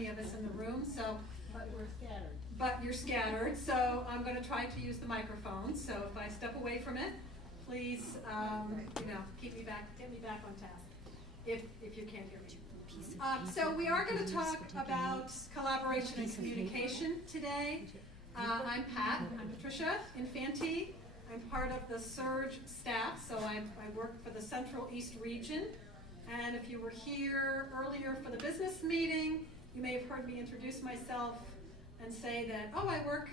many of us in the room, so. But we're scattered. But you're scattered, so I'm going to try to use the microphone. So if I step away from it, please, get me back on task, if you can't hear me. So we are going to talk about collaboration and communication today. I'm Patricia Infante. I'm part of the CERG staff, so I work for the Central East region. And if you were here earlier for the business meeting, you may have heard me introduce myself and say that, oh, I work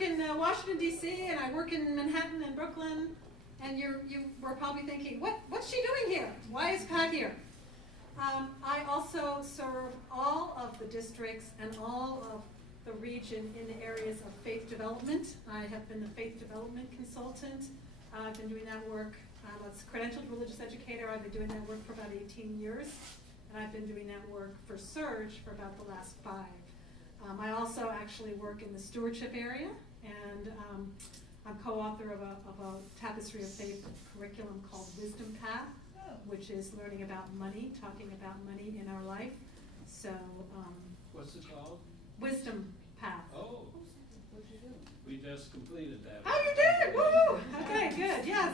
in Washington, D.C., and I work in Manhattan and Brooklyn. And you were probably thinking, what's she doing here? Why is Pat here? I also serve all of the districts and all of the region in the areas of faith development. I have been the Faith Development Consultant. I've been doing that work. I'm a credentialed religious educator. I've been doing that work for about 18 years. And I've been doing that work for CERG for about the last 5. I also actually work in the stewardship area, and I'm co-author of a Tapestry of Faith curriculum called Wisdom Path, which is learning about money, talking about money in our life. So, what's it called? Wisdom Path. Oh, we just completed that. Oh, you did? Woo! Okay, good. Yes,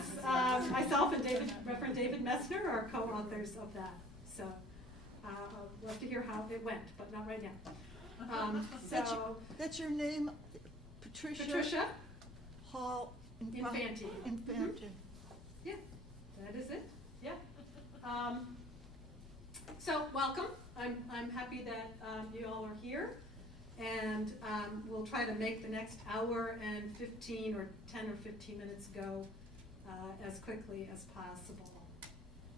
myself and Reverend David Messner are co-authors of that. So, I'd love to hear how it went, but not right now. That's your name, Patricia? Patricia Hall Infante. Infante. Yeah, that is it. Yeah. So welcome. I'm happy that you all are here, and we'll try to make the next hour and 10 or 15 minutes go as quickly as possible.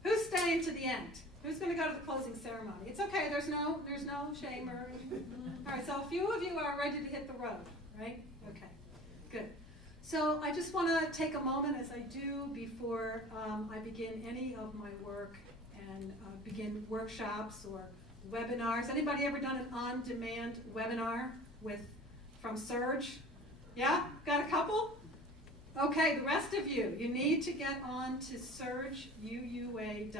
Who's staying to the end? Who's going to go to the closing ceremony? It's okay. There's no shame or. All right. So a few of you are ready to hit the road, right? Okay. Good. So I just want to take a moment, as I do before I begin any of my work and begin workshops or webinars. Anybody ever done an on-demand webinar from CERG? Yeah? Got a couple? Okay, the rest of you need to get on to serguua.org,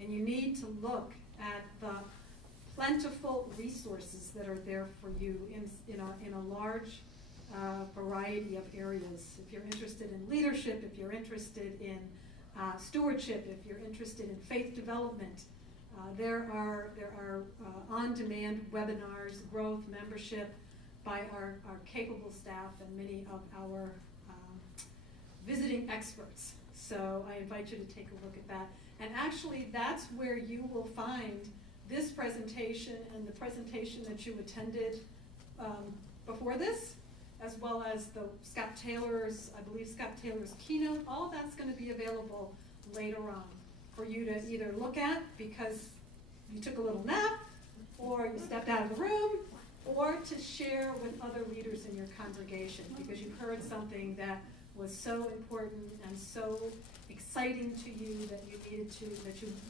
and you need to look at the plentiful resources that are there for you in a large variety of areas. If you're interested in leadership, if you're interested in stewardship, if you're interested in faith development, there are on-demand webinars, growth, membership by our capable staff and many of our visiting experts. So I invite you to take a look at that. And actually, that's where you will find this presentation and the presentation that you attended before this, as well as I believe Scott Taylor's keynote. All of that's going to be available later on for you to either look at because you took a little nap, or you stepped out of the room, or to share with other leaders in your congregation because you heard something that was so important and so exciting to you that you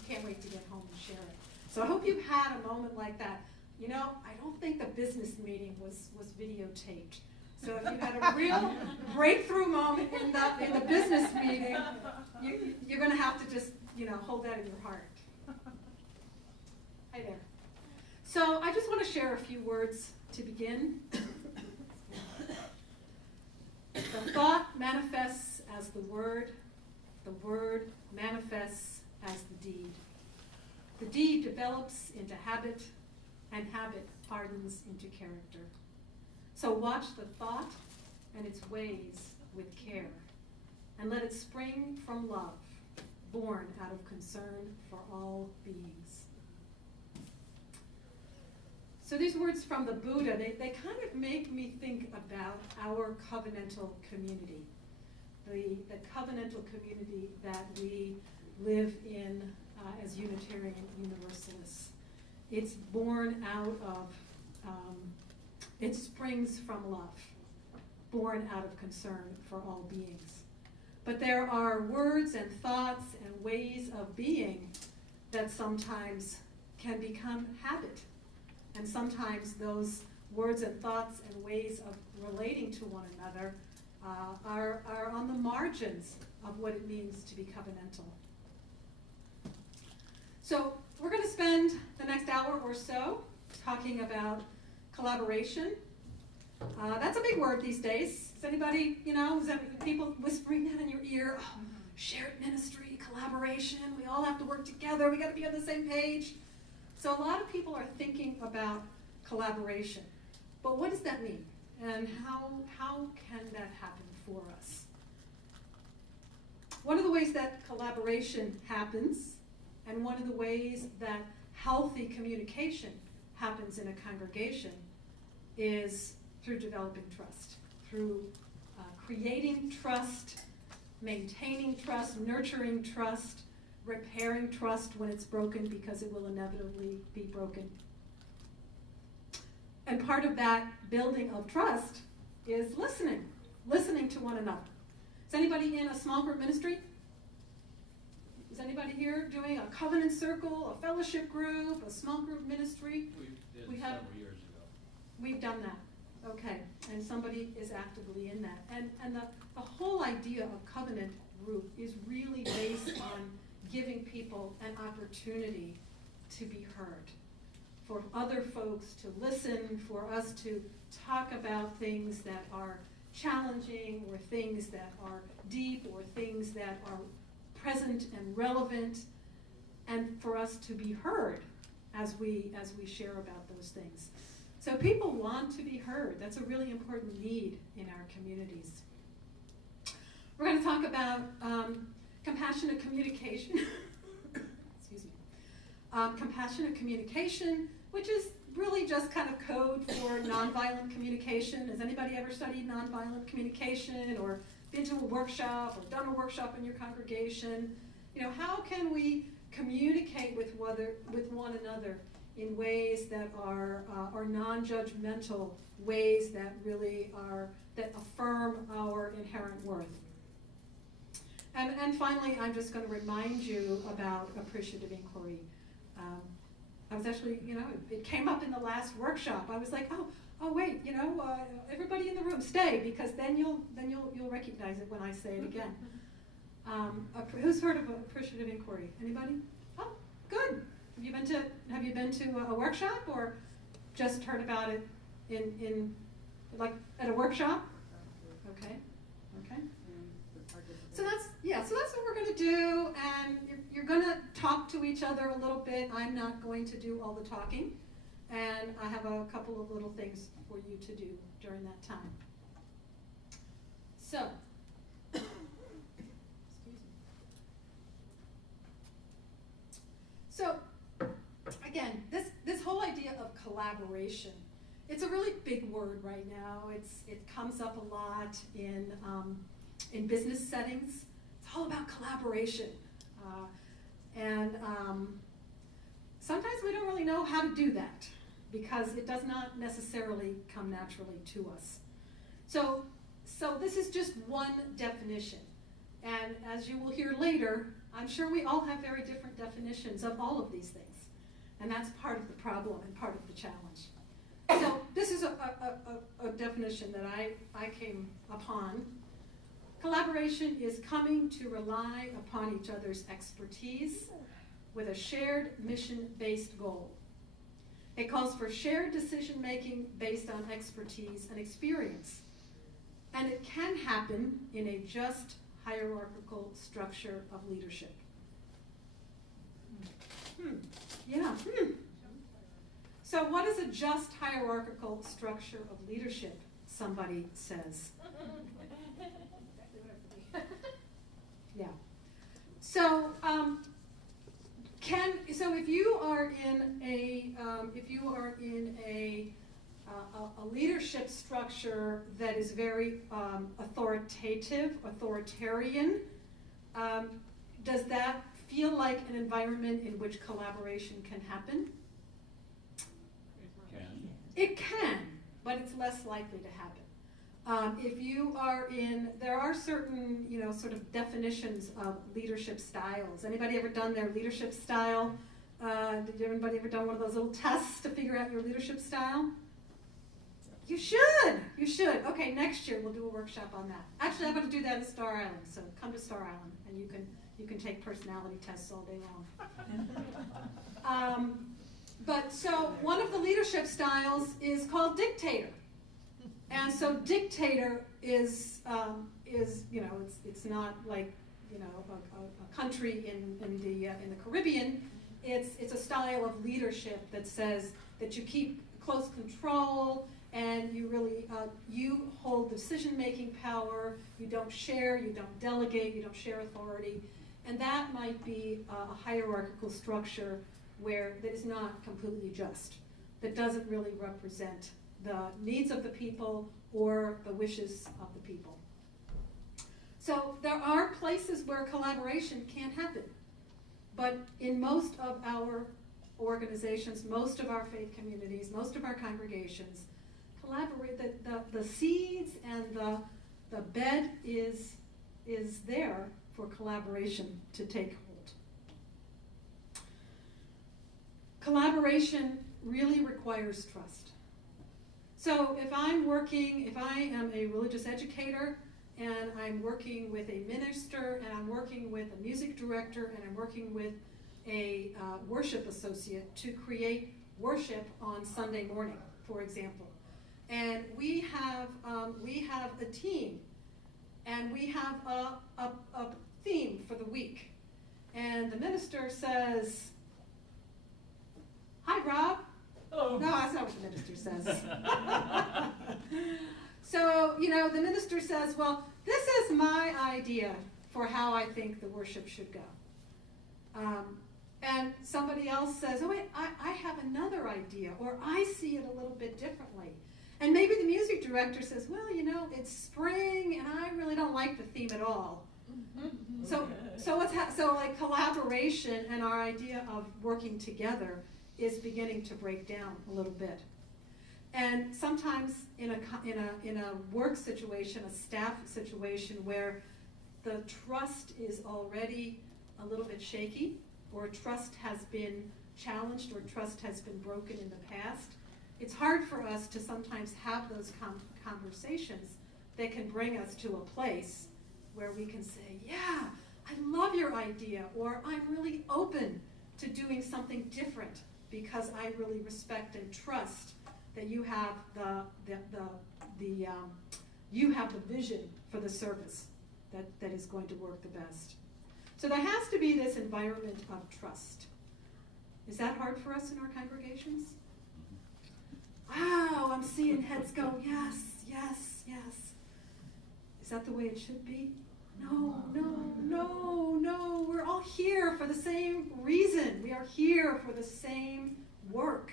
can't wait to get home and share it. So I hope you've had a moment like that. You know, I don't think the business meeting was videotaped. So if you had a real breakthrough moment in the business meeting, you're going to have to just hold that in your heart. Hi there. So I just want to share a few words to begin. The thought manifests as the word manifests as the deed. The deed develops into habit, and habit hardens into character. So watch the thought and its ways with care, and let it spring from love, born out of concern for all beings. So these words from the Buddha, they kind of make me think about our covenantal community, the covenantal community that we live in as Unitarian Universalists. It's born out of, it springs from love, born out of concern for all beings. But there are words and thoughts and ways of being that sometimes can become habit. And sometimes those words and thoughts and ways of relating to one another are on the margins of what it means to be covenantal. So we're going to spend the or so talking about collaboration. That's a big word these days. Is anybody, is that people whispering that in your ear? Oh, shared ministry, collaboration, we all have to work together, we got to be on the same page. So a lot of people are thinking about collaboration. But what does that mean? And how can that happen for us? One of the ways that collaboration happens, and one of the ways that healthy communication happens in a congregation, is through developing trust, through creating trust, maintaining trust, nurturing trust, repairing trust when it's broken, because it will inevitably be broken. And part of that building of trust is listening to one another. Is anybody in a small group ministry? Is anybody here doing a covenant circle, a fellowship group, a small group ministry? We did several years ago. We've done that. Okay, and somebody is actively in that. And the whole idea of covenant group is really based on giving people an opportunity to be heard, for other folks to listen, for us to talk about things that are challenging, or things that are deep, or things that are present and relevant, and for us to be heard as we share about those things. So people want to be heard. That's a really important need in our communities. We're going to talk about compassionate communication. Excuse me. Compassionate communication, which is really just kind of code for nonviolent communication. Has anybody ever studied nonviolent communication, or been to a workshop, or done a workshop in your congregation? How can we communicate with one another in ways that are non-judgmental, ways that really that affirm our inherent worth? And finally, I'm just going to remind you about appreciative inquiry. I was actually, it came up in the last workshop. I was like, oh wait, everybody in the room, stay, because then you'll recognize it when I say it again. Who's heard of appreciative inquiry? Anybody? Oh, good. Have you been to a workshop, or just heard about it in like at a workshop? Okay. So that's what we're going to do, and you're going to talk to each other a little bit. I'm not going to do all the talking, and I have a couple of little things for you to do during that time. So, excuse me. So, again, this whole idea of collaboration, it's a really big word right now. It comes up a lot in business settings. It's all about collaboration. And sometimes we don't really know how to do that, because it does not necessarily come naturally to us. So this is just one definition. And as you will hear later, I'm sure we all have very different definitions of all of these things. And that's part of the problem and part of the challenge. So this is a definition that I came upon. Collaboration is coming to rely upon each other's expertise with a shared mission-based goal. It calls for shared decision-making based on expertise and experience. And it can happen in a just hierarchical structure of leadership. So what is a just hierarchical structure of leadership, somebody says? Yeah. So if you are in a leadership structure that is very authoritarian, does that feel like an environment in which collaboration can happen? It can, but it's less likely to happen. If you are there are certain, sort of definitions of leadership styles. Anybody ever done their leadership style? Did anybody ever done one of those little tests to figure out your leadership style? You should. Okay, next year we'll do a workshop on that. Actually, I'm going to do that in Star Island, so come to Star Island, and you can take personality tests all day long. But so one of the leadership styles is called dictator. And so dictator is you know, it's not like, you know, a country in the Caribbean. It's a style of leadership that says that you keep close control and you really, you hold decision-making power, you don't share, you don't delegate, you don't share authority. And that might be a hierarchical structure that is not completely just, that doesn't really represent the needs of the people or the wishes of the people. So there are places where collaboration can happen, but in most of our organizations, most of our faith communities, most of our congregations, the seeds and the bed is there for collaboration to take hold. Collaboration really requires trust. So if I am a religious educator, and I'm working with a minister, and I'm working with a music director, and I'm working with a worship associate to create worship on Sunday morning, for example. And we have a team, and we have a theme for the week. And the minister says, "Hi, Rob." Oh. No, that's not what the minister says. So, you know, the minister says, "Well, this is my idea for how I think the worship should go." And somebody else says, "Oh, wait, I have another idea, or I see it a little bit differently." And maybe the music director says, "Well, you know, it's spring, and I really don't like the theme at all." So like collaboration and our idea of working together is beginning to break down a little bit. And sometimes in a work situation, a staff situation where the trust is already a little bit shaky, or trust has been challenged, or trust has been broken in the past, it's hard for us to sometimes have those conversations that can bring us to a place where we can say, "Yeah, I love your idea," or "I'm really open to doing something different because I really respect and trust that you have you have the vision for the service that is going to work the best." So there has to be this environment of trust. Is that hard for us in our congregations? Wow, I'm seeing heads go, "Yes, yes, yes." Is that the way it should be? No, no, no, no. We're all here for the same reason. We are here for the same work.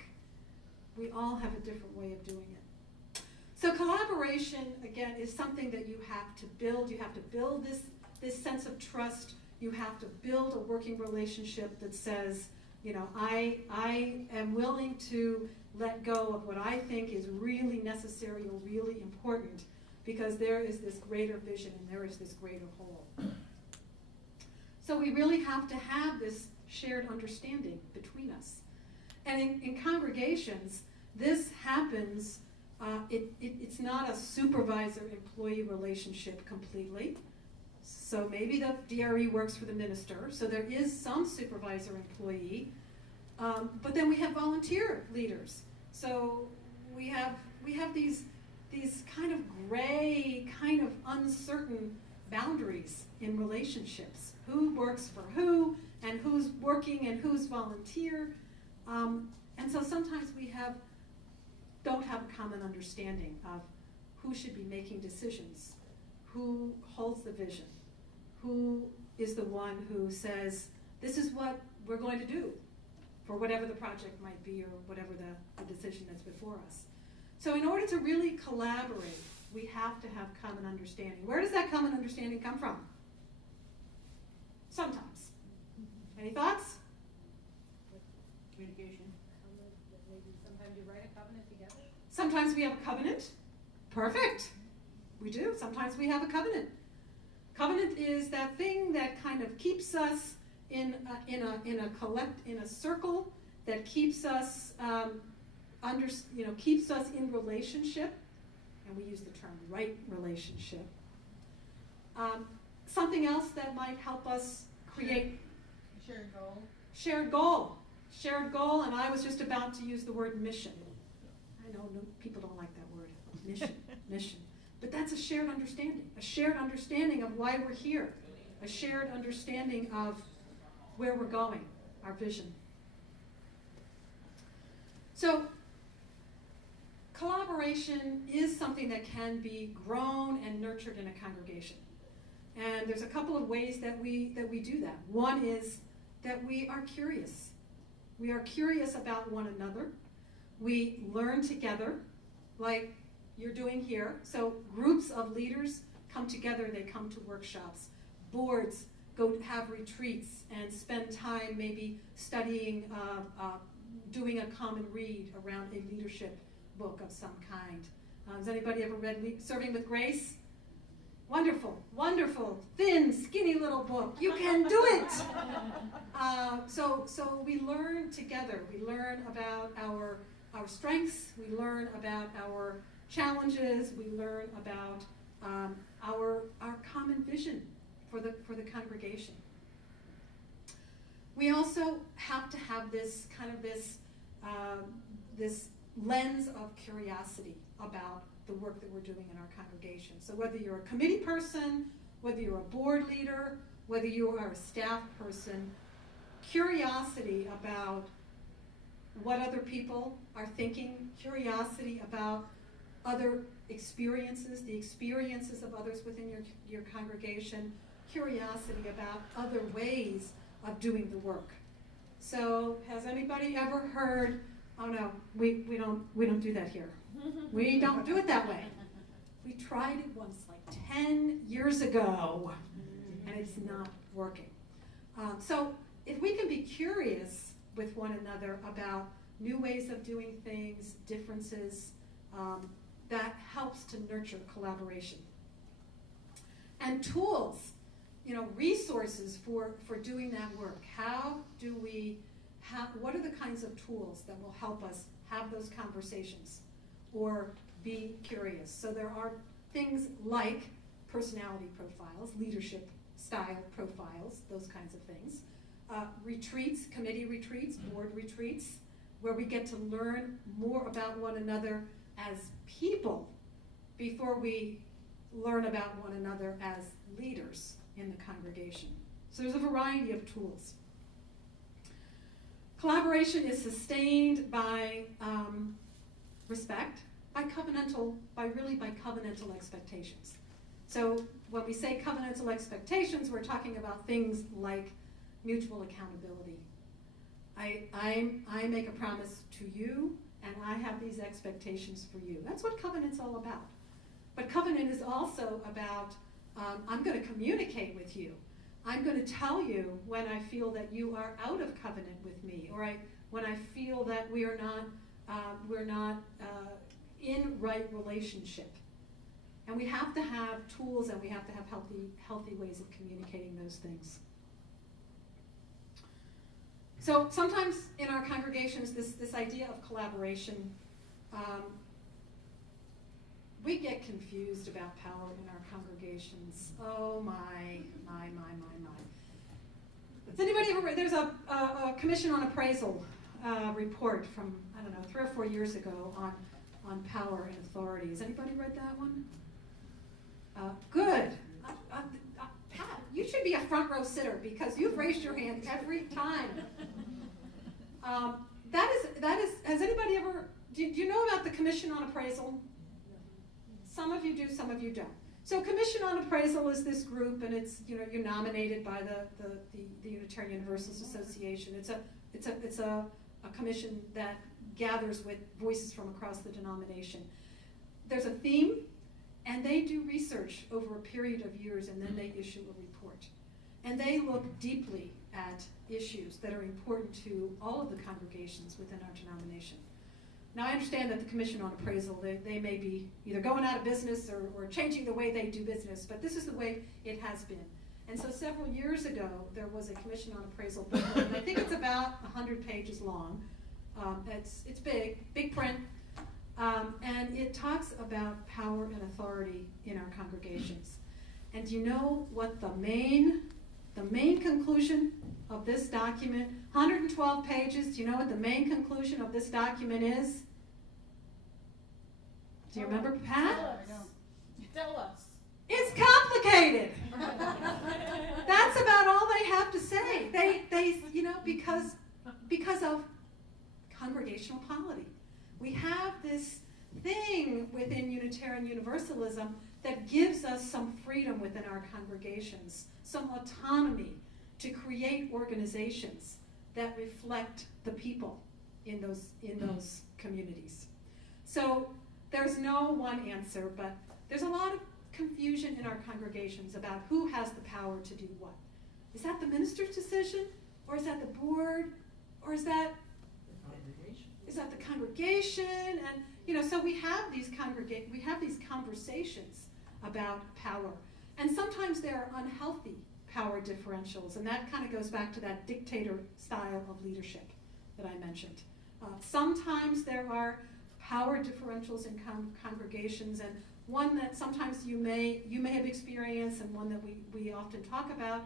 We all have a different way of doing it. So collaboration, again, is something that you have to build. You have to build this sense of trust. You have to build a working relationship that says, you know, I am willing to let go of what I think is really necessary or really important, because there is this greater vision and there is this greater whole. So we really have to have this shared understanding between us. And in congregations, this happens, it's not a supervisor-employee relationship completely. So maybe the DRE works for the minister, so there is some supervisor-employee, but then we have volunteer leaders. So we have these kind of gray, kind of uncertain boundaries in relationships. Who works for who, and who's working and who's volunteer. And so sometimes we don't have a common understanding of who should be making decisions, who holds the vision, who is the one who says, "This is what we're going to do," for whatever the project might be or whatever the decision that's before us. So in order to really collaborate, we have to have common understanding. Where does that common understanding come from? Sometimes. Any thoughts? Communication. Maybe sometimes you write a covenant together. Sometimes we have a covenant. Perfect. We do. Sometimes we have a covenant. Covenant is that thing that kind of keeps us in a circle, that keeps us keeps us in relationship, and we use the term right relationship. Something else that might help us create Shared goal. shared goal. shared goal, and I was just about to use the word mission. I know people don't like that word, mission. But that's a shared understanding of why we're here, a shared understanding of where we're going, our vision. So collaboration is something that can be grown and nurtured in a congregation. And there's a couple of ways that we do that. One is that we are curious. We are curious about one another. We learn together, like you're doing here. So groups of leaders come together, they come to workshops. Boards go have retreats and spend time maybe studying, doing a common read around a leadership book of some kind. Has anybody ever read Serving with Grace? Wonderful, wonderful, thin, skinny little book. You can do it! So we learn together. We learn about our strengths. We learn about our challenges. We learn about our common vision for the congregation. We also have to have this lens of curiosity about the work that we're doing in our congregation. So whether you're a committee person, whether you're a board leader, whether you are a staff person, curiosity about what other people are thinking, curiosity about other experiences, the experiences of others within your congregation, curiosity about other ways of doing the work. So has anybody ever heard, oh no, we don't do that here. We don't do it that way. We tried it once like 10 years ago, and it's not working. So if we can be curious with one another about new ways of doing things, differences, that helps to nurture collaboration. And tools, resources for doing that work. What are the kinds of tools that will help us have those conversations or be curious? So there are things like personality profiles, leadership style profiles, those kinds of things. Retreats, committee retreats, board retreats, where we get to learn more about one another as people before we learn about one another as leaders in the congregation. So there's a variety of tools. Collaboration is sustained by respect, by covenantal expectations. So when we say covenantal expectations, we're talking about things like mutual accountability. I make a promise to you, and I have these expectations for you. That's what covenant's all about. But covenant is also about, I'm going to communicate with you. I'm going to tell you when I feel that you are out of covenant with me, or when I feel that we're not in right relationship. And we have to have tools, and we have to have healthy ways of communicating those things. So sometimes in our congregations, this idea of collaboration, we get confused about power in our congregations. Oh my. Has anybody ever read, there's a Commission on Appraisal report from, 3 or 4 years ago on power and authority. Has anybody read that one? Good. Pat, you should be a front row sitter because you've raised your hand every time. That is, has anybody ever, do you know about the Commission on Appraisal? Some of you do, some of you don't. So Commission on Appraisal is this group, and it's, you're nominated by the Unitarian Universalist Association. It's a commission that gathers with voices from across the denomination. There's a theme, and they do research over a period of years, and then they issue a report. And they look deeply at issues that are important to all of the congregations within our denomination. Now, I understand that the Commission on Appraisal, they may be either going out of business or changing the way they do business, but this is the way it has been. And so several years ago, there was a Commission on Appraisal book, and I think it's about 100 pages long. It's big print, and it talks about power and authority in our congregations. And do you know what the main conclusion of this document, 112 pages. Do you know what the main conclusion of this document is? Do you remember, Pat? Tell us. It's complicated. That's about all they have to say. They because of congregational polity. We have this thing within Unitarian Universalism that gives us some freedom within our congregations, some autonomy to create organizations that reflect the people in those communities. So there's no one answer, but there's a lot of confusion in our congregations about who has the power to do what. Is that the minister's decision, or is that the board, or is that the congregation? And so we have these conversations about power, and sometimes there are unhealthy power differentials, and that kind of goes back to that dictator style of leadership that I mentioned. Sometimes there are power differentials in congregations, and one that sometimes you may have experienced, and one that we often talk about,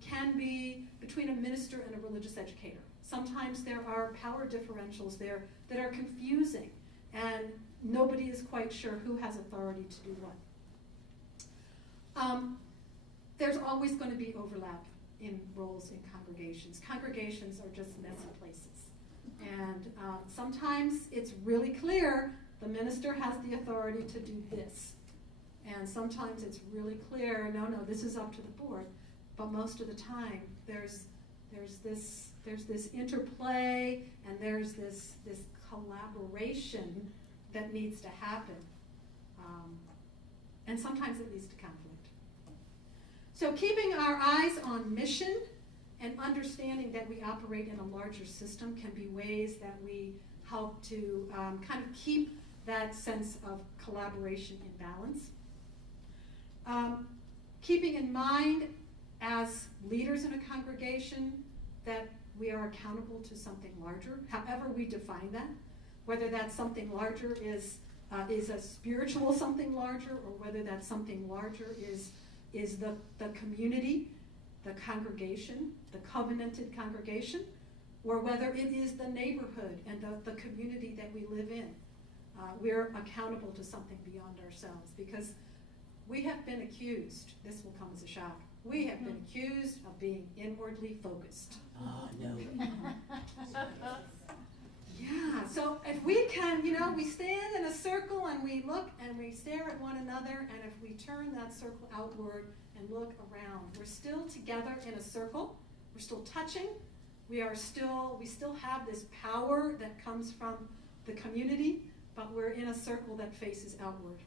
can be between a minister and a religious educator. Sometimes there are power differentials there that are confusing, and nobody is quite sure who has authority to do what. There's always going to be overlap in roles in congregations. Congregations are just messy places. And sometimes it's really clear the minister has the authority to do this. And sometimes it's really clear, no, this is up to the board. But most of the time, there's this interplay, and there's this collaboration that needs to happen. And sometimes it leads to conflict. So keeping our eyes on mission and understanding that we operate in a larger system can be ways that we help to kind of keep that sense of collaboration in balance. Keeping in mind as leaders in a congregation that we are accountable to something larger, however we define that, whether that something larger is a spiritual something larger, or whether that something larger is the community, the congregation, the covenanted congregation, or whether it is the neighborhood and the community that we live in. We're accountable to something beyond ourselves, because we have been accused, this will come as a shock, we have been accused of being inwardly focused. Oh, no. Yeah, so if we can, we stand in a circle and we look and we stare at one another, and if we turn that circle outward and look around, we're still together in a circle, we're still touching, we still have this power that comes from the community, but we're in a circle that faces outward.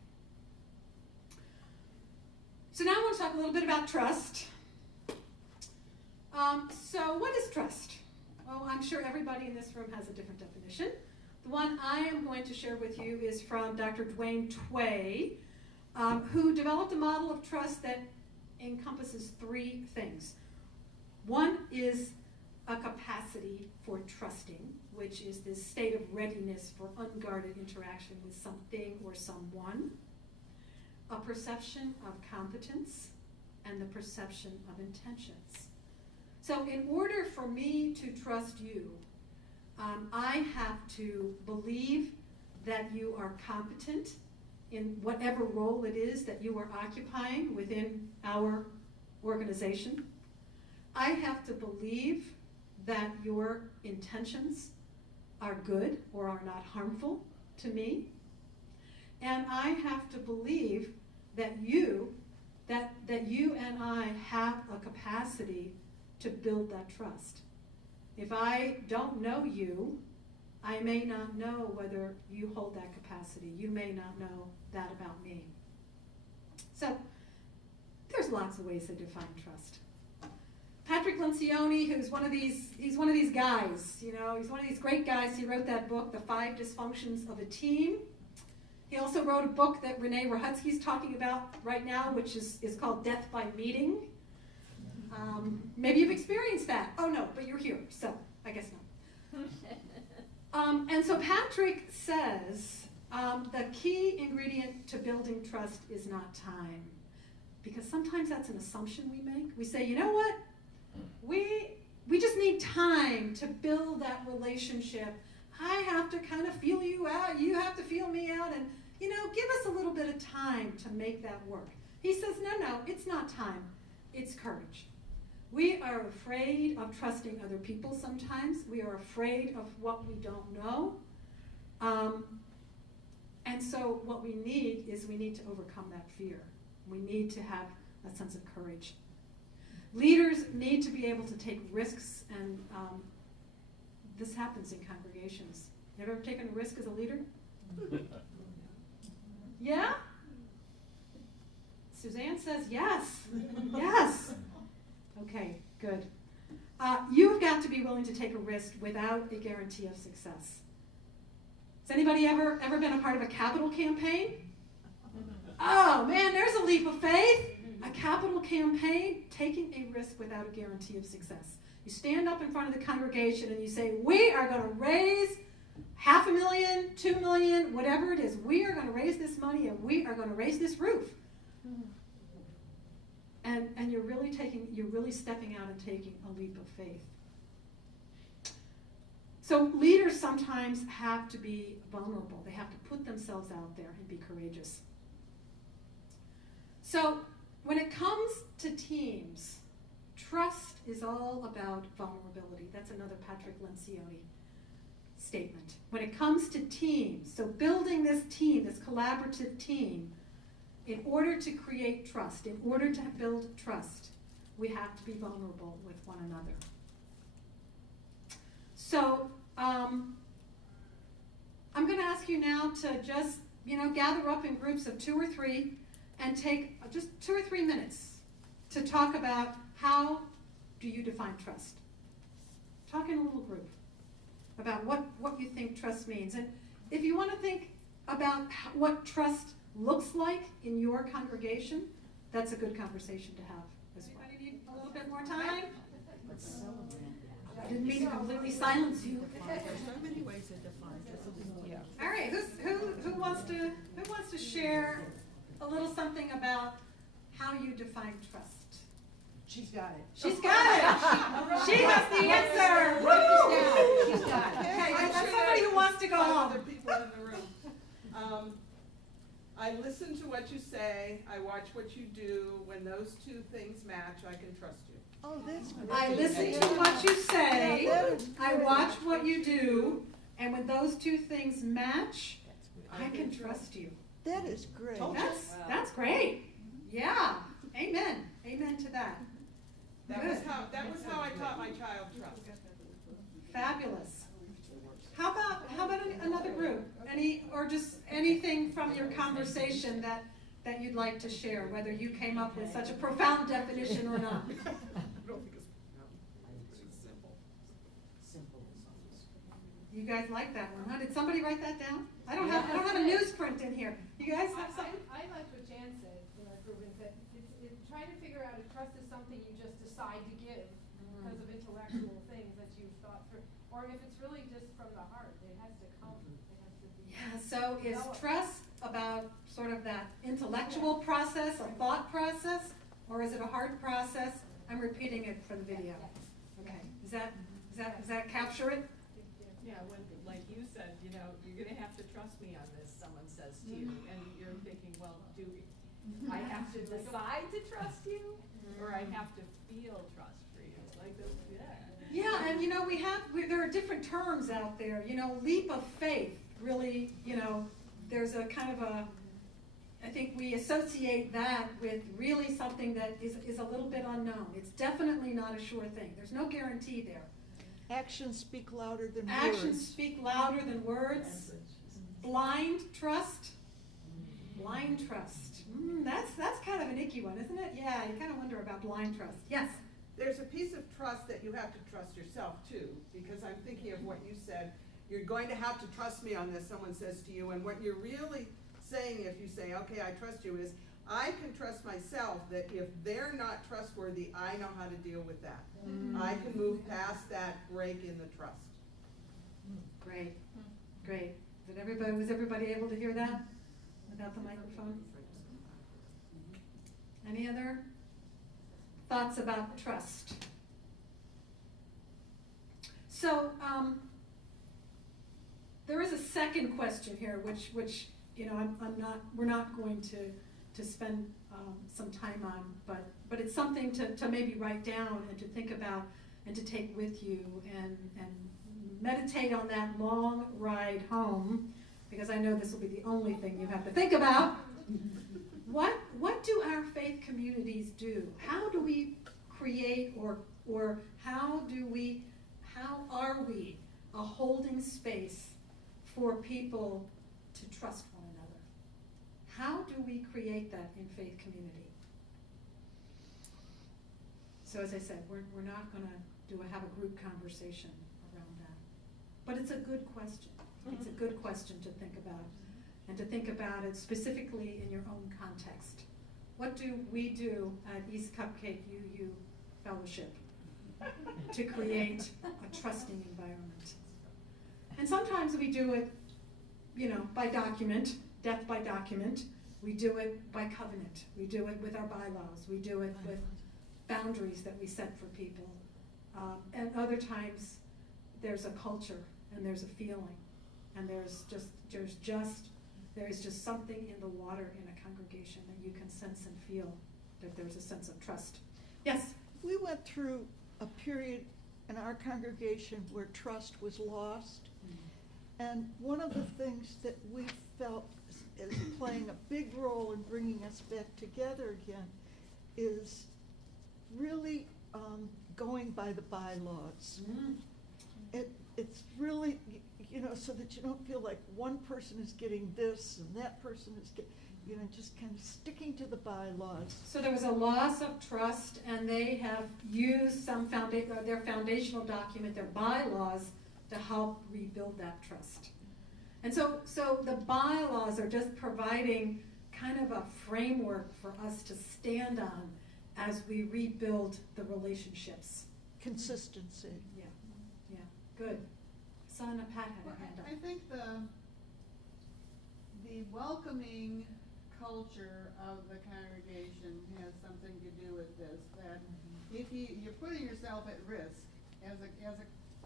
So now I want to talk a little bit about trust. So what is trust? Well, I'm sure everybody in this room has a different definition. The one I am going to share with you is from Dr. Dwayne Tway, who developed a model of trust that encompasses three things. One is a capacity for trusting, which is this state of readiness for unguarded interaction with something or someone. A perception of competence, and the perception of intentions. So in order for me to trust you, I have to believe that you are competent in whatever role it is that you are occupying within our organization. I have to believe that your intentions are good or are not harmful to me. And I have to believe that you and I have a capacity to build that trust. If I don't know you, I may not know whether you hold that capacity. You may not know that about me. So there's lots of ways to define trust. Patrick Lencioni, he's one of these guys, he's one of these great guys. He wrote that book, The 5 Dysfunctions of a Team. He also wrote a book that Renee Rahutsky's talking about right now, which is called Death by Meeting. Maybe you've experienced that. Oh no, but you're here, so I guess not. And so Patrick says the key ingredient to building trust is not time. Because sometimes that's an assumption we make. We say, you know what? we just need time to build that relationship. I have to kind of feel you out, you have to feel me out, and give us a little bit of time to make that work. He says, no, it's not time, it's courage. We are afraid of trusting other people sometimes. We are afraid of what we don't know. And so what we need is we need to overcome that fear. We need to have a sense of courage. Leaders need to be able to take risks, and this happens in congregations. Have you ever taken a risk as a leader? Yeah? Suzanne says yes. Yes. Okay, good. You've got to be willing to take a risk without a guarantee of success. Has anybody ever been a part of a capital campaign? Oh man, there's a leap of faith. A capital campaign, taking a risk without a guarantee of success. You stand up in front of the congregation and you say, we are going to raise $500,000, $2 million, whatever it is. We are going to raise this money and we are going to raise this roof. And you're really stepping out and taking a leap of faith. So leaders sometimes have to be vulnerable. They have to put themselves out there and be courageous. So when it comes to teams, trust is all about vulnerability. That's another Patrick Lencioni statement. When it comes to teams, so building this team, this collaborative team, in order to create trust, in order to build trust, we have to be vulnerable with one another. So I'm going to ask you now to just, gather up in groups of 2 or 3 and take just 2 or 3 minutes to talk about how do you define trust. Talk in a little group about what you think trust means. And if you want to think about what trust looks like in your congregation, that's a good conversation to have as well. Anybody need a little bit more time? I didn't mean to completely silence you. There's so many ways to define this. All right, who wants to share a little something about how you define trust? She's got it. She's got it. She has the answer. Woo! She's got it. Okay, that's somebody who wants to go home. Other people in the room. I listen to what you say. I watch what you do. When those 2 things match, I can trust you. Oh, that's great. I listen to what you say. I watch what you do, and when those 2 things match, I can trust you. That is great. That's great. Yeah. Amen. Amen to that. That was how I taught my child trust. Fabulous. How about another group? Just anything from your conversation that you'd like to share, whether you came up with such a profound definition or not. You guys like that one, huh? Did somebody write that down? I don't have a newsprint in here. You guys have something? I liked what Jan said in our group, that it's trying to figure out if trust is something you just decide to give because of intellectual things that you've thought through, or if it's really just from the heart. It has to come. It has to be. Yeah, so is trust about sort of that intellectual process, a thought process, or is it a heart process? I'm repeating it for the video. Okay, does that capture it? Yeah, when, like you said, you're going to have to trust me on this, someone says to you, and you're thinking, well, do I have to decide to trust you, or I have to feel trust for you? Like those, Yeah, and there are different terms out there. Leap of faith, really, there's a kind of I think we associate that with really something that is a little bit unknown. It's definitely not a sure thing. There's no guarantee there. Actions speak louder than words. Actions speak louder than words. Blind trust. Blind trust. That's kind of an icky one, isn't it? Yeah, you kind of wonder about blind trust. Yes? There's a piece of trust that you have to trust yourself too, because I'm thinking of what you said. You're going to have to trust me on this, someone says to you, and what you're really saying if you say, okay, I trust you, is I can trust myself that if they're not trustworthy, I know how to deal with that. I can move past that break in the trust. Great. Great. Was everybody able to hear that without the microphone? Any other thoughts about trust? So there is a second question here, which you know we're not going to spend some time on, but it's something to maybe write down and to think about and to take with you and meditate on that long ride home, because I know this will be the only thing you have to think about. What do our faith communities do? How do we create or how are we a holding space for people to trust one another? How do we create that in faith community? So as I said, we're not going to have a group conversation around that. But it's a good question. It's a good question to think about, and to think about it specifically in your own context. What do we do at East Cupcake UU Fellowship to create a trusting environment? And sometimes we do it, you know, by document, death by document. We do it by covenant. We do it with our bylaws. We do it with boundaries that we set for people. And other times there's a culture and there's a feeling, and there's just something in the water in a congregation that you can sense and feel that there's a sense of trust. Yes? We went through a period in our congregation where trust was lost. And one of the things that we felt is playing a big role in bringing us back together again is really going by the bylaws. It's really, you know, so that you don't feel like one person is getting this and that person is getting, you know, just kind of sticking to the bylaws. So there was a loss of trust, and they have used their foundational document, their bylaws, to help rebuild that trust. And so the bylaws are just providing kind of a framework for us to stand on as we rebuild the relationships. Consistency. Yeah, good. Sana Pat had Well, a hand up. I think the welcoming culture of the congregation has something to do with this. That if you're putting yourself at risk as a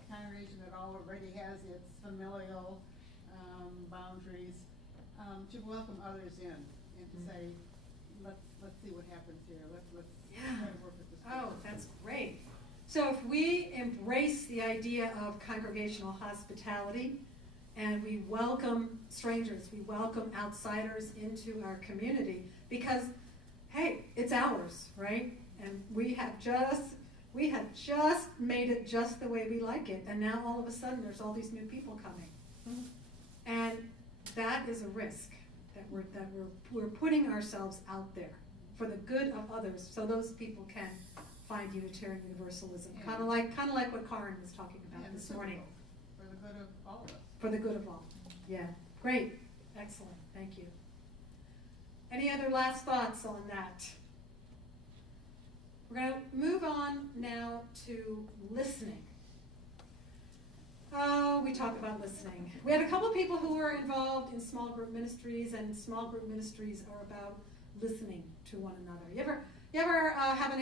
congregation that already has its familial boundaries, to welcome others in and to say, let's see what happens here. Let's try to work with this. Oh, that's great. So if we embrace the idea of congregational hospitality, and we welcome strangers, we welcome outsiders into our community, because, hey, it's ours, right? And we have just made it just the way we like it, and now all of a sudden there's all these new people coming. And that is a risk that we're putting ourselves out there for the good of others, so those people can find Unitarian Universalism, kind of like what Karen was talking about this morning. For the good of all of us. For the good of all. Yeah, great, excellent, thank you. Any other last thoughts on that? We're going to move on now to listening. Oh, we talk about listening. We had a couple of people who were involved in small group ministries, and small group ministries are about listening to one another. You ever have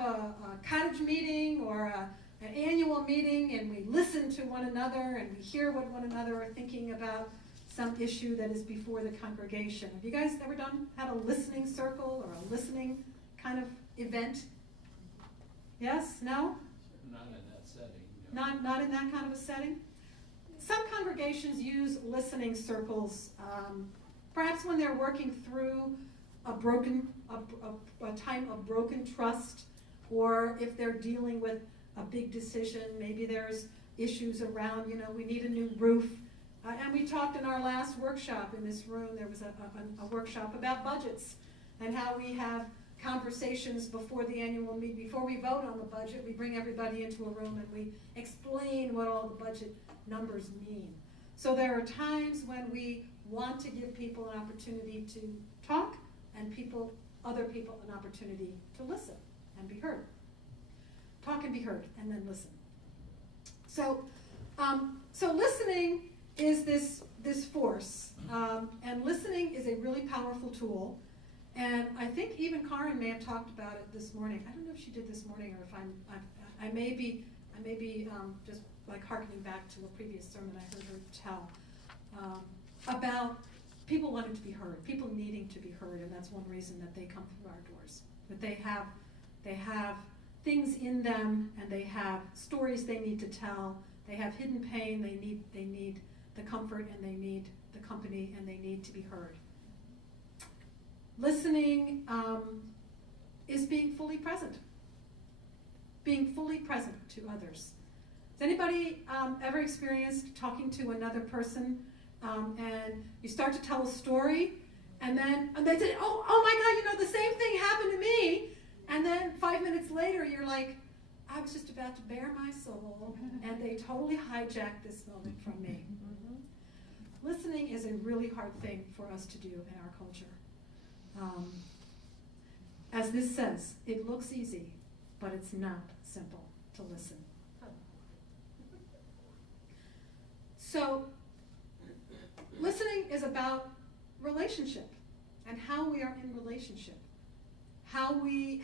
a cottage meeting or an annual meeting, and we listen to one another and we hear what one another are thinking about some issue that is before the congregation? Have you guys ever had a listening circle or a listening kind of event? Yes? No? Not in that setting. No. Not in that kind of a setting? Some congregations use listening circles, perhaps when they're working through a time of broken trust, or if they're dealing with a big decision. Maybe there's issues around, we need a new roof. And we talked in our last workshop in this room, there was a workshop about budgets and how we have conversations before the annual meeting. Before we vote on the budget, we bring everybody into a room and we explain what all the budget numbers mean. So there are times when we want to give people an opportunity to talk, and other people an opportunity to listen and be heard. Talk and be heard, and then listen. So listening is this force, and listening is a really powerful tool. And I think even Karen may have talked about it this morning. I don't know if she did this morning, or if I may be maybe just like harkening back to a previous sermon I heard her tell, about people wanting to be heard, people needing to be heard, and that's one reason that they come through our doors. That they have things in them, and they have stories they need to tell. They have hidden pain. They need the comfort, and they need the company, and they need to be heard. Listening is being fully present. Being fully present to others. Has anybody ever experienced talking to another person and you start to tell a story, and they say, oh my God, the same thing happened to me, and then 5 minutes later you're like, I was just about to bare my soul, and they totally hijacked this moment from me. Listening is a really hard thing for us to do in our culture. As this says, it looks easy, but it's not simple to listen. So, listening is about relationship and how we are in relationship, how we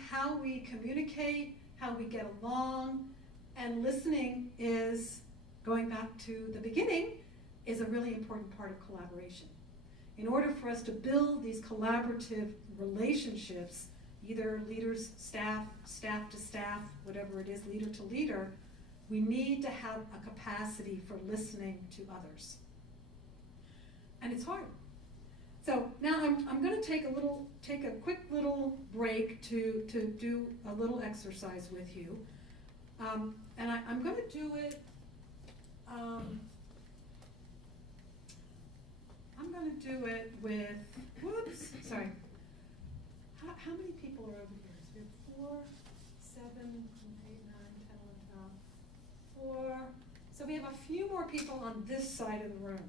communicate, how we get along, and listening is, going back to the beginning, is a really important part of collaboration. In order for us to build these collaborative relationships, either leaders, staff, staff to staff, whatever it is, leader to leader, we need to have a capacity for listening to others. And it's hard. So now I'm going to take a quick little break to do a little exercise with you. And I'm going to do it, with, whoops, sorry. How many people are over here? So we have 4, 7, 8, 9, 10, 11, 12, 4. So we have a few more people on this side of the room.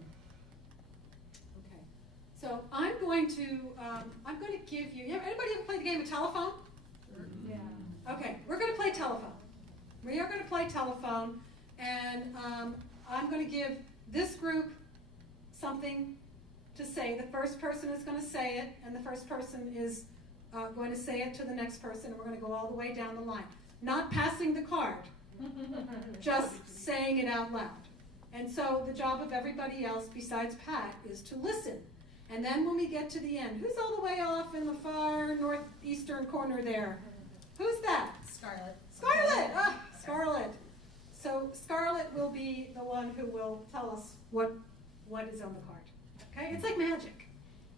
Okay. So I'm going to give you, anybody ever played the game of telephone? Yeah. Okay, we're going to play telephone. We are going to play telephone, and I'm going to give this group something to say. The first person is going to say it, and the first person is going to say it to the next person, and we're going to go all the way down the line. Not passing the card, just saying it out loud. And so the job of everybody else besides Pat is to listen. And then when we get to the end, who's all the way off in the far northeastern corner there? Who's that? Scarlett. Scarlett! Ah, Scarlett. So Scarlett will be the one who will tell us what is on the card. Okay? It's like magic.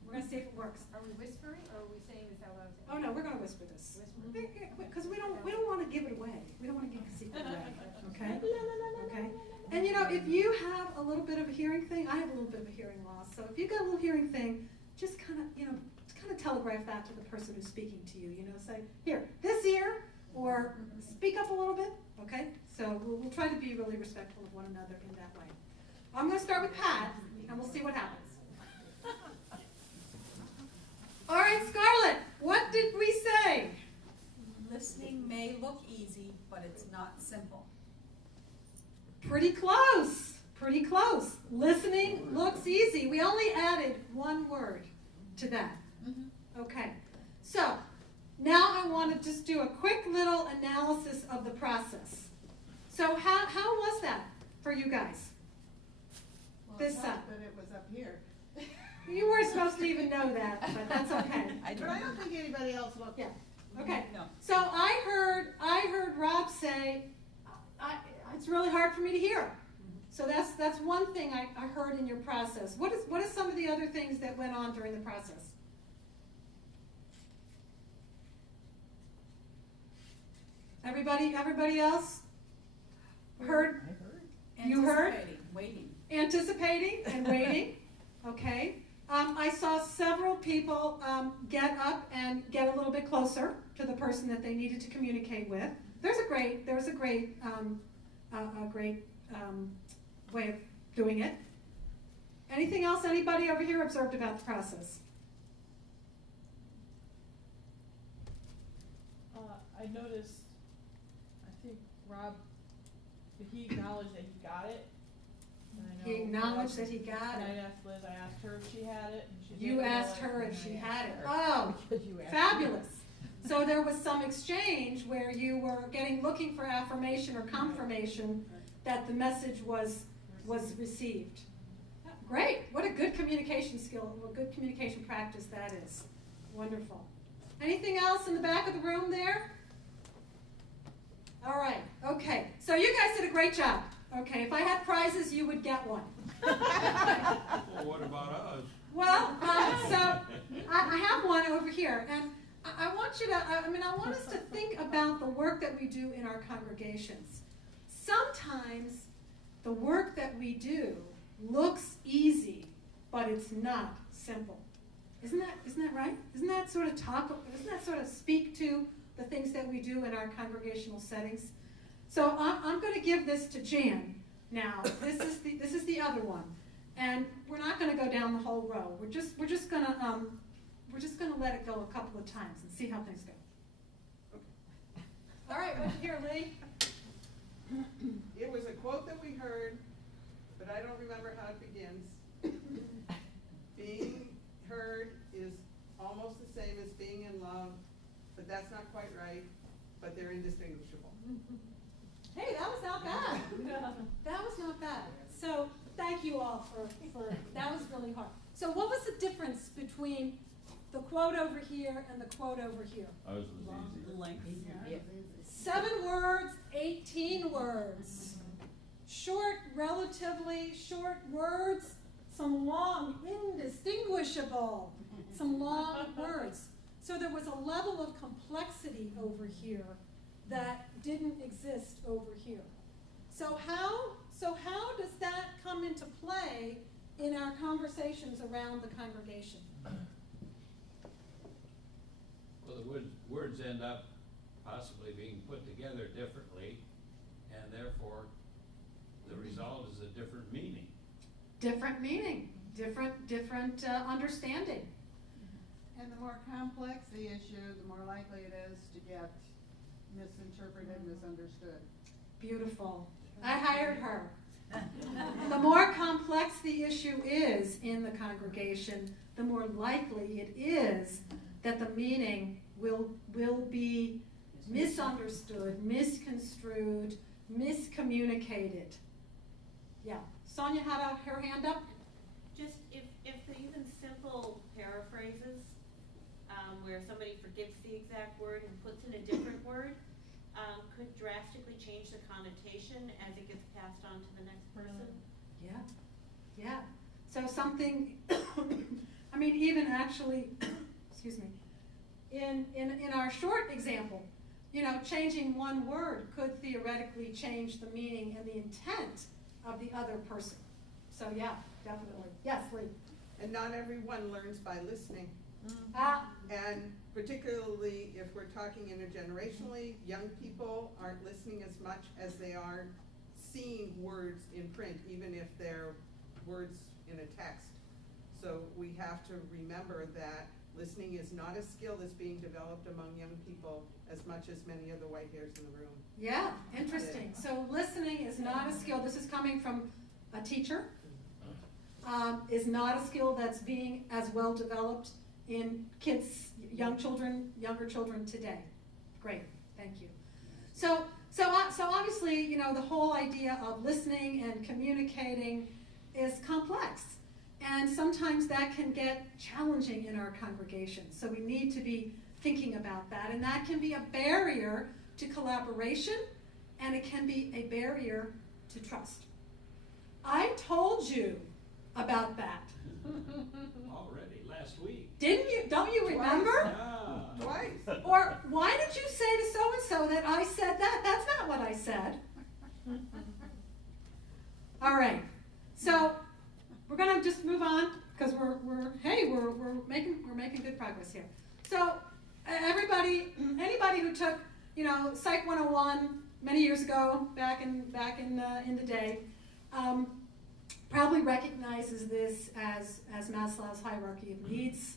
We're going to see if it works. Are we whispering, or are we saying this out loud? Oh no, we're going to whisper this. Because we don't want to give it away. We don't want to give the secret away. Okay? Okay? And if you have a little bit of a hearing thing, I have a little bit of a hearing loss. So if you've got a little hearing thing, just kind of telegraph that to the person who's speaking to you. Say, here, this ear, or speak up a little bit. Okay? So we'll try to be really respectful of one another in that way. I'm going to start with Pat, and we'll see what happens. All right, Scarlett, what did we say? Listening may look easy, but it's not simple. Pretty close. Pretty close. Listening looks easy. We only added one word to that. Okay. So now I want to just do a quick little analysis of the process. So how was that for you guys? Well, This it side. helped that it was up here. You weren't supposed to even know that, but that's okay. But I don't think anybody else looked. Yeah. Okay. No. So I heard Rob say, it's really hard for me to hear. So that's one thing I heard in your process. What is some of the other things that went on during the process? Everybody else heard? You heard? Anticipating and waiting. Okay. I saw several people get up and get a little bit closer to the person that they needed to communicate with. There's a great way of doing it. Anything else anybody over here observed about the process? I noticed, I think Rob, he acknowledged that he got it. He acknowledged that he got and it. I asked Liz, I asked her if she had it. And she You didn't know asked it, her and if I she asked had it. her. Oh, Because you asked fabulous. So there was some exchange where you were looking for affirmation or confirmation that the message was received. Great, what a good communication skill, what good communication practice that is. Wonderful. Anything else in the back of the room there? All right, okay, so you guys did a great job. Okay, if I had prizes, you would get one. Well, what about us? Well, so I have one over here, and I want you to, I want us to think about the work that we do in our congregations. Sometimes the work that we do looks easy, but it's not simple. Isn't that right? Doesn't that sort of speak to the things that we do in our congregational settings? So I'm going to give this to Jan now. This is the other one, and we're not going to go down the whole row. We're just going to let it go a couple of times and see how things go. All right, what'd you hear, Lee? It was a quote that we heard, but I don't remember how it begins. Being heard is almost the same as being in love, but that's not quite right, but they're indistinguishable. Hey, that was not bad. That was not bad. So thank you all for that was really hard. So what was the difference between the quote over here and the quote over here? Ours was easy. 7 words, 18 words. Short, relatively short words, some long, indistinguishable, some long words. So there was a level of complexity over here that didn't exist over here. So how does that come into play in our conversations around the congregation? Well, the words end up possibly being put together differently, and therefore the result is a different meaning. Different meaning, different understanding. And the more complex the issue, the more likely it is to get misinterpreted, misunderstood. Beautiful. I hired her. The more complex the issue is in the congregation, the more likely it is that the meaning will be misunderstood, misconstrued, miscommunicated. Yeah. Sonia had her hand up. Just if the even simple paraphrases, where somebody forgets the exact word and puts in a different word, could drastically change the connotation as it gets passed on to the next person. Yeah, yeah. So something, I mean, even actually, excuse me, in our short example, changing one word could theoretically change the meaning and the intent of the other person. So yeah, definitely. Yes, Lee. And not everyone learns by listening. Ah. And particularly if we're talking intergenerationally, young people aren't listening as much as they are seeing words in print, even if they're words in a text. So we have to remember that listening is not a skill that's being developed among young people as much as many of the white hairs in the room. Yeah, interesting. So listening is not a skill. This is coming from a teacher. Is not a skill that's being as well developed in kids, younger children today. Great, thank you. So obviously, the whole idea of listening and communicating is complex. And sometimes that can get challenging in our congregations. So we need to be thinking about that. And that can be a barrier to collaboration, and it can be a barrier to trust. I told you about that. Already, last week. Didn't you? Don't you remember? Twice. Or why did you say to so-and-so that I said that? That's not what I said. All right. So we're going to just move on because we're making good progress here. So anybody who took Psych 101 many years ago, back in the day, probably recognizes this as Maslow's hierarchy of needs.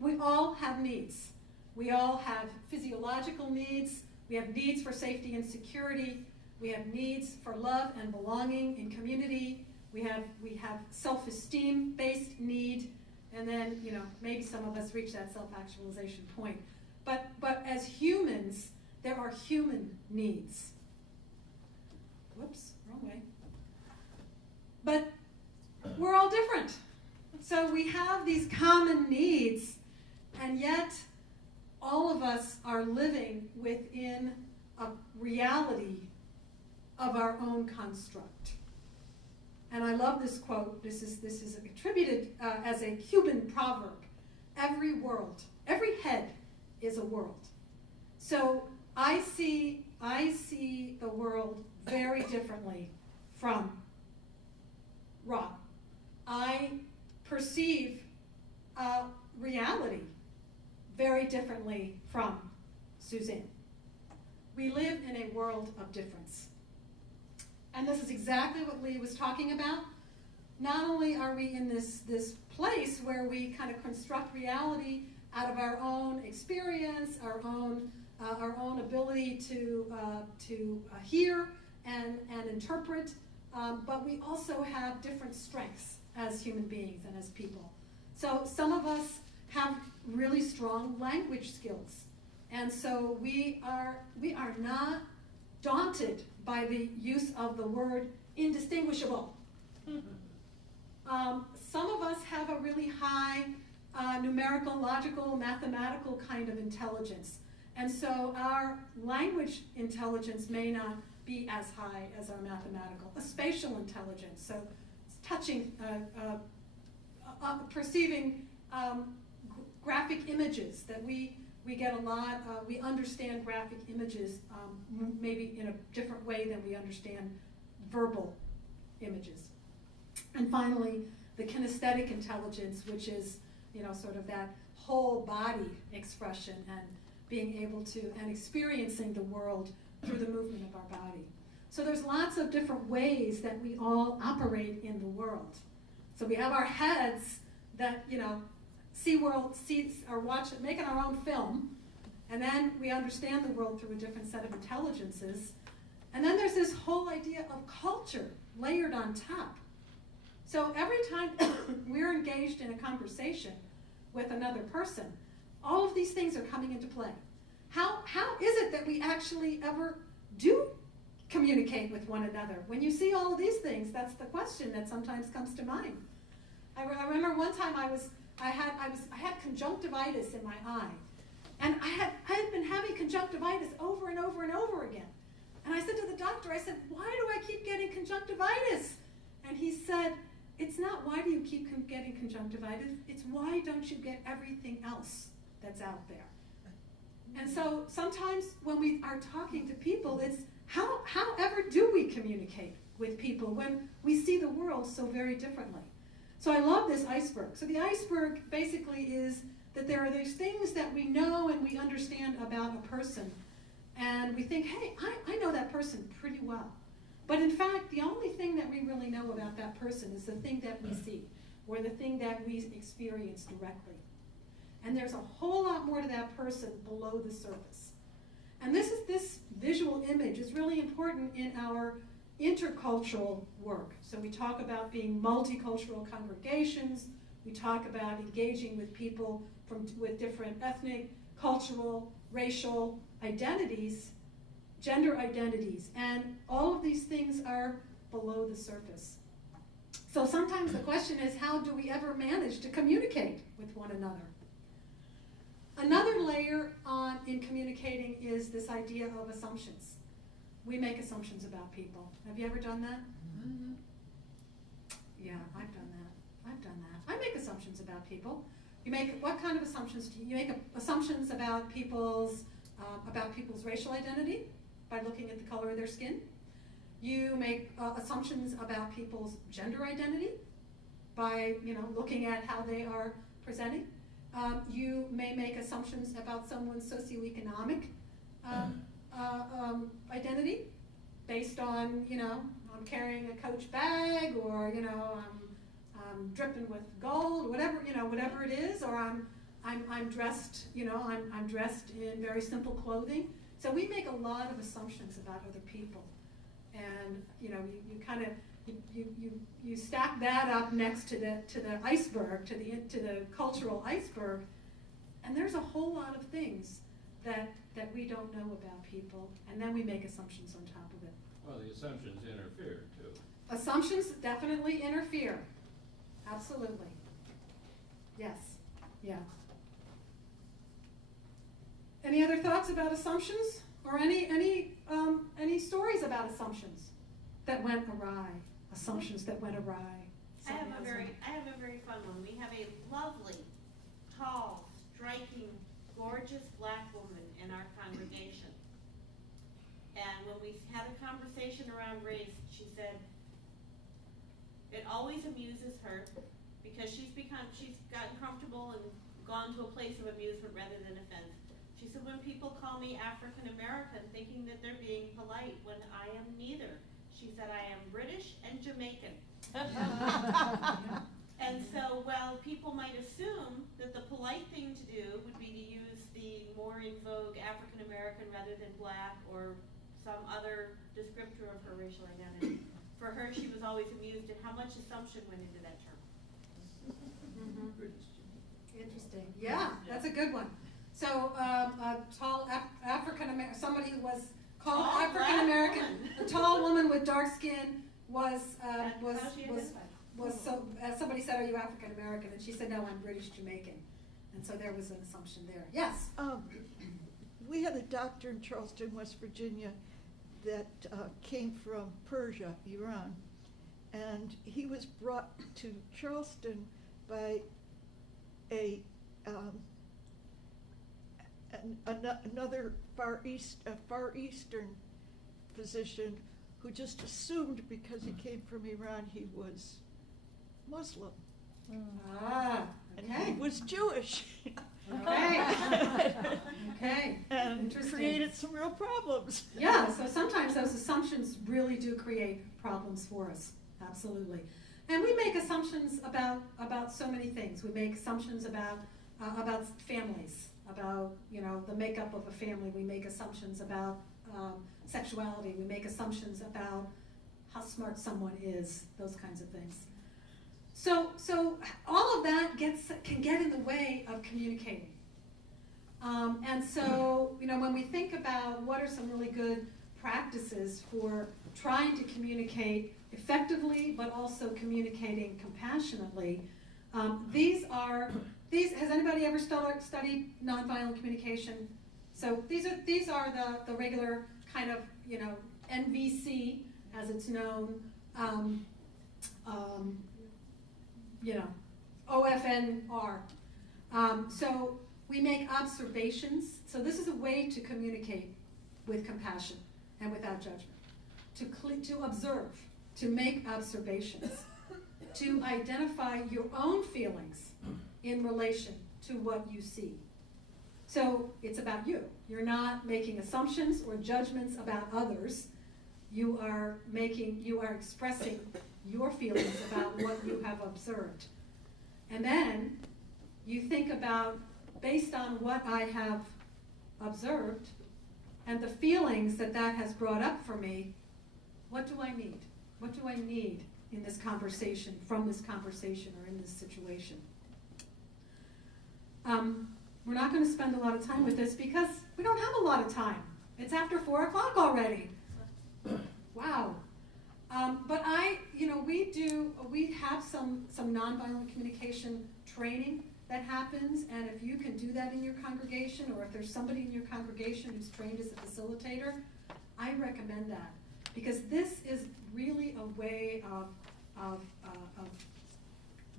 We all have needs. We all have physiological needs. We have needs for safety and security. We have needs for love and belonging in community. We have self-esteem based need, and then maybe some of us reach that self-actualization point. but as humans, there are human needs. Whoops, wrong way. But we're all different. So we have these common needs, and yet all of us are living within a reality of our own construct. And I love this quote. This is attributed as a Cuban proverb. Every head is a world. So I see the world very differently from Rob. I perceive reality very differently from Suzanne. We live in a world of difference. And this is exactly what Lee was talking about. Not only are we in this place where we kind of construct reality out of our own experience, our own ability to hear and interpret, but we also have different strengths as human beings and as people. So some of us have really strong language skills, and so we are not daunted by the use of the word indistinguishable. Some of us have a really high numerical, logical, mathematical kind of intelligence, and so our language intelligence may not be as high as our mathematical. A spatial intelligence, so touching, perceiving graphic images that we get a lot, we understand graphic images maybe in a different way than we understand verbal images. And finally, the kinesthetic intelligence, which is, sort of that whole body expression and being able to, and experiencing the world through the movement of our body. So there's lots of different ways that we all operate in the world. So we have our heads that, see world, or watch it, making our own film, and then we understand the world through a different set of intelligences. And then there's this whole idea of culture layered on top. So every time we're engaged in a conversation with another person, all of these things are coming into play. How is it that we actually ever do communicate with one another? When you see all of these things, that's the question that sometimes comes to mind. I remember one time I had conjunctivitis in my eye, and I had been having conjunctivitis over and over and over again. And I said to the doctor, I said, why do I keep getting conjunctivitis? And he said, it's not why do you keep getting conjunctivitis, it's why don't you get everything else that's out there. And so sometimes when we are talking to people, it's however do we communicate with people when we see the world so very differently. So I love this iceberg. So the iceberg basically is that there are these things that we know and we understand about a person, and we think, hey, I know that person pretty well. But in fact, the only thing that we really know about that person is the thing that we see, or the thing that we experience directly. And there's a whole lot more to that person below the surface. And this visual image is really important in our intercultural work. So we talk about being multicultural congregations. We talk about engaging with people with different ethnic, cultural, racial identities, gender identities, and all of these things are below the surface. So sometimes the question is, how do we ever manage to communicate with one another? Another layer in communicating is this idea of assumptions. We make assumptions about people. Have you ever done that? Mm-hmm. Yeah, I've done that. I make assumptions about people. You make, what kind of assumptions do you make? Assumptions about people's racial identity by looking at the color of their skin. You make assumptions about people's gender identity by looking at how they are presenting. You may make assumptions about someone's socioeconomic identity based on, I'm carrying a Coach bag, or I'm dripping with gold, whatever it is, or I'm dressed, I'm dressed in very simple clothing. So we make a lot of assumptions about other people, and you stack that up next to the iceberg, to the cultural iceberg, and there's a whole lot of things that we don't know about people, and then we make assumptions on top of it. Well, the assumptions interfere too. Assumptions definitely interfere. Absolutely. Yes. Yeah. Any other thoughts about assumptions, or any stories about assumptions that went awry? Assumptions that went awry. I have a very fun one. We have a lovely, tall, striking, gorgeous black woman in our congregation. And when we had a conversation around race, she said it always amuses her because she's gotten comfortable and gone to a place of amusement rather than offense. She said, when people call me African American thinking that they're being polite when I am neither. She said, I am British and Jamaican. And so, while people might assume that the polite thing to do would be to use the more in vogue African American rather than black or some other descriptor of her racial identity, for her she was always amused at how much assumption went into that term. Interesting. Yeah, that's a good one. So, a tall African American, somebody who was called Tall African American, black a tall woman with dark skin was so. Somebody said, "Are you African American?" And she said, "No, I'm British Jamaican." And so there was an assumption there. Yes. We had a doctor in Charleston, West Virginia, that came from Persia, Iran, and he was brought to Charleston by another Far Eastern physician who just assumed because he came from Iran he was Muslim. Ah, And okay. he was Jewish. Okay. Okay. And Interesting. created some real problems. Yeah, so sometimes those assumptions really do create problems for us. Absolutely. And we make assumptions about so many things. We make assumptions about families, about the makeup of a family. We make assumptions about sexuality. We make assumptions about how smart someone is. Those kinds of things. So all of that can get in the way of communicating. And so when we think about what are some really good practices for trying to communicate effectively, but also communicating compassionately, has anybody ever studied nonviolent communication? So these are the regular kind of NVC as it's known, OFNR. So we make observations. So this is a way to communicate with compassion and without judgment, to observe, to make observations, to identify your own feelings in relation to what you see. So it's about you. You're not making assumptions or judgments about others. You are expressing your feelings about what you have observed. And then you think about, based on what I have observed and the feelings that has brought up for me, what do I need? What do I need in this conversation, from this conversation, or in this situation? We're not going to spend a lot of time with this because we don't have a lot of time. It's after 4 o'clock already. Wow. But we have some nonviolent communication training that happens, and if you can do that in your congregation, or if there's somebody in your congregation who's trained as a facilitator, I recommend that, because this is really a way of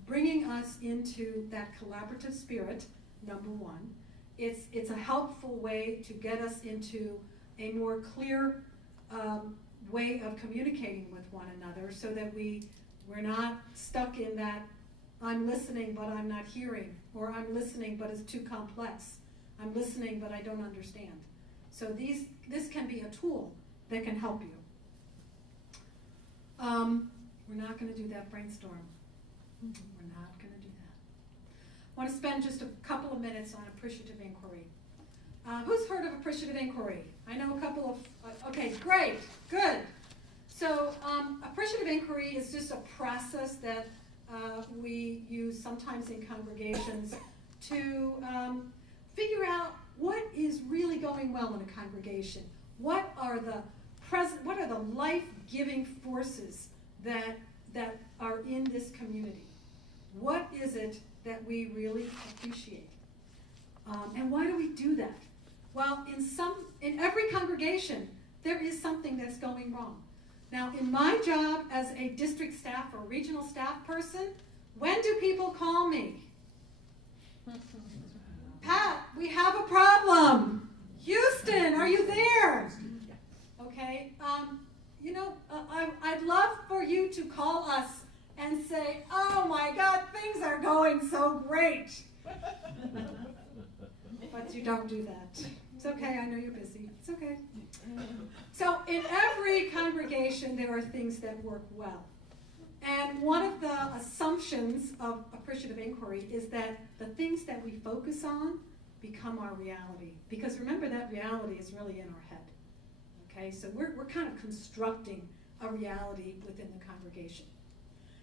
bringing us into that collaborative spirit. Number one, it's a helpful way to get us into a more clear way of communicating with one another, so that we're not stuck in that I'm listening but I'm not hearing, or I'm listening but it's too complex. I'm listening but I don't understand. So this can be a tool that can help you. We're not going to do that brainstorm. We're not going to do that. I want to spend just a couple of minutes on appreciative inquiry. Who's heard of appreciative inquiry? I know a couple of, okay, great, good. So appreciative inquiry is just a process that we use sometimes in congregations to figure out what is really going well in a congregation? What are the life-giving forces that are in this community? What is it that we really appreciate? And why do we do that? Well, in every congregation, there is something that's going wrong. Now, in my job as a district staff or regional staff person, when do people call me? Pat, we have a problem. Houston, are you there? Okay, I'd love for you to call us and say, oh my God, things are going so great. But you don't do that. It's okay, I know you're busy. It's okay. So in every congregation, there are things that work well. And one of the assumptions of appreciative inquiry is that the things that we focus on become our reality. Because remember, that reality is really in our head. Okay, so we're kind of constructing a reality within the congregation.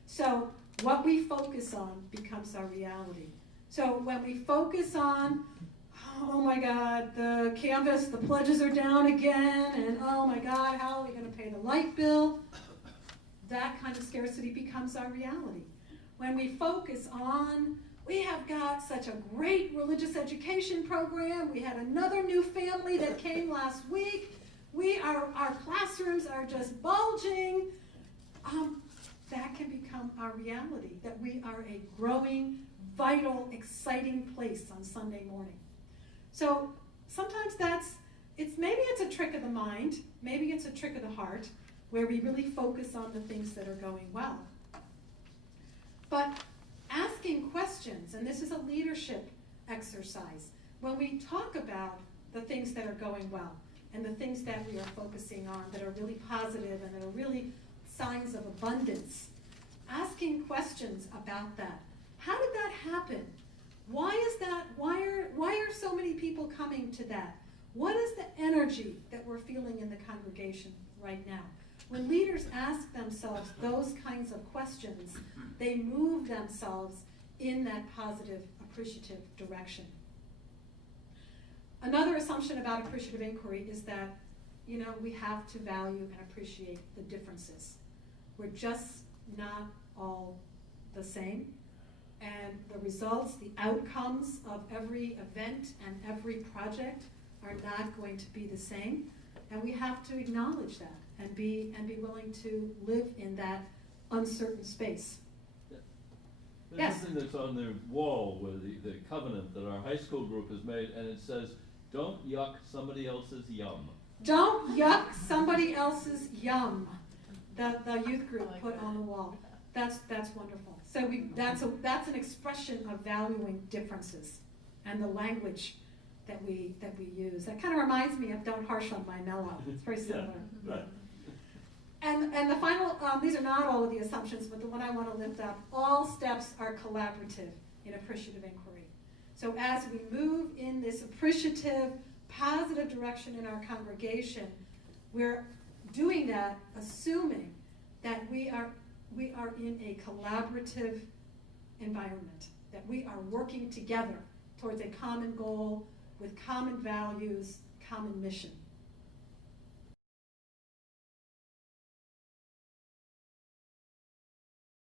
So what we focus on becomes our reality. So when we focus on, oh my God, the canvas, the pledges are down again, and oh my God, how are we going to pay the light bill? That kind of scarcity becomes our reality. When we focus on, we have got such a great religious education program, we had another new family that came last week, our classrooms are just bulging, that can become our reality, that we are a growing, vital, exciting place on Sunday morning. So sometimes maybe it's a trick of the mind, maybe it's a trick of the heart, where we really focus on the things that are going well. But asking questions, and this is a leadership exercise, when we talk about the things that are going well, and the things that we are focusing on that are really positive and that are really signs of abundance, asking questions about that. How did that happen? Why is that? Why are so many people coming to that? What is the energy that we're feeling in the congregation right now? When leaders ask themselves those kinds of questions, they move themselves in that positive, appreciative direction. Another assumption about appreciative inquiry is that, we have to value and appreciate the differences. We're just not all the same. And the results, the outcomes of every event and every project are not going to be the same. And we have to acknowledge that and be willing to live in that uncertain space. There's Yes? something that's on the wall with the covenant that our high school group has made, and it says, don't yuck somebody else's yum. Don't yuck somebody else's yum, that the youth group put on the wall. That's wonderful. So that's an expression of valuing differences and the language that we use. That kind of reminds me of "Don't harsh on my mellow." It's very similar. Yeah, right. And the final, these are not all of the assumptions, but the one I want to lift up, all steps are collaborative in appreciative inquiry. So as we move in this appreciative, positive direction in our congregation, we're doing that assuming that we are in a collaborative environment, that we are working together towards a common goal with common values, common mission.